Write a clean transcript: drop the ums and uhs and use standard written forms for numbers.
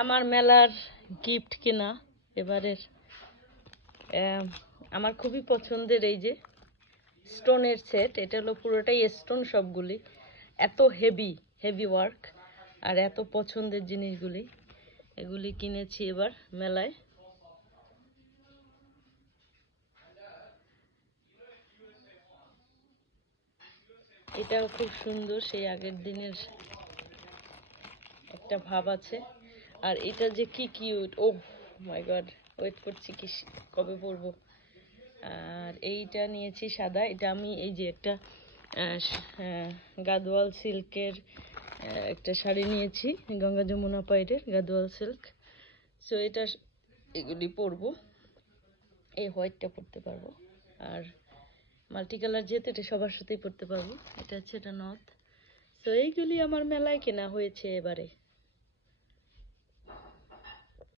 আমার মেলার গিফট কেনা এবারের আমার খুবই পছন্দের এই যে স্টোনের সেট। এটা হলো পুরোটাই স্টোন, সবগুলি এত হেভি হেভি ওয়ার্ক আর এত পছন্দের জিনিসগুলি, এগুলি কিনেছি এবার মেলায়। এটাও খুব সুন্দর, সেই আগের দিনের একটা ভাব আছে। আর এটা যে কি কিউট, ও মাই গড, ওয়েট করছি কি কবে পরবো। আর এইটা নিয়েছি সাদা, এটা আমি এই যে একটা গাদোয়াল সিল্কের একটা শাড়ি নিয়েছি, গঙ্গা যমুনা পাইডের গাদোয়াল সিল্ক। সো এটা এগুলি পরবো, এই হোয়াইটটা পরতে পারবো। আর মাল্টি কালার যেহেতু এটা সবার সাথেই পরতে পারবো। এটা হচ্ছে এটা নথ। তো এইগুলি আমার মেলায় কেনা হয়েছে এবারে।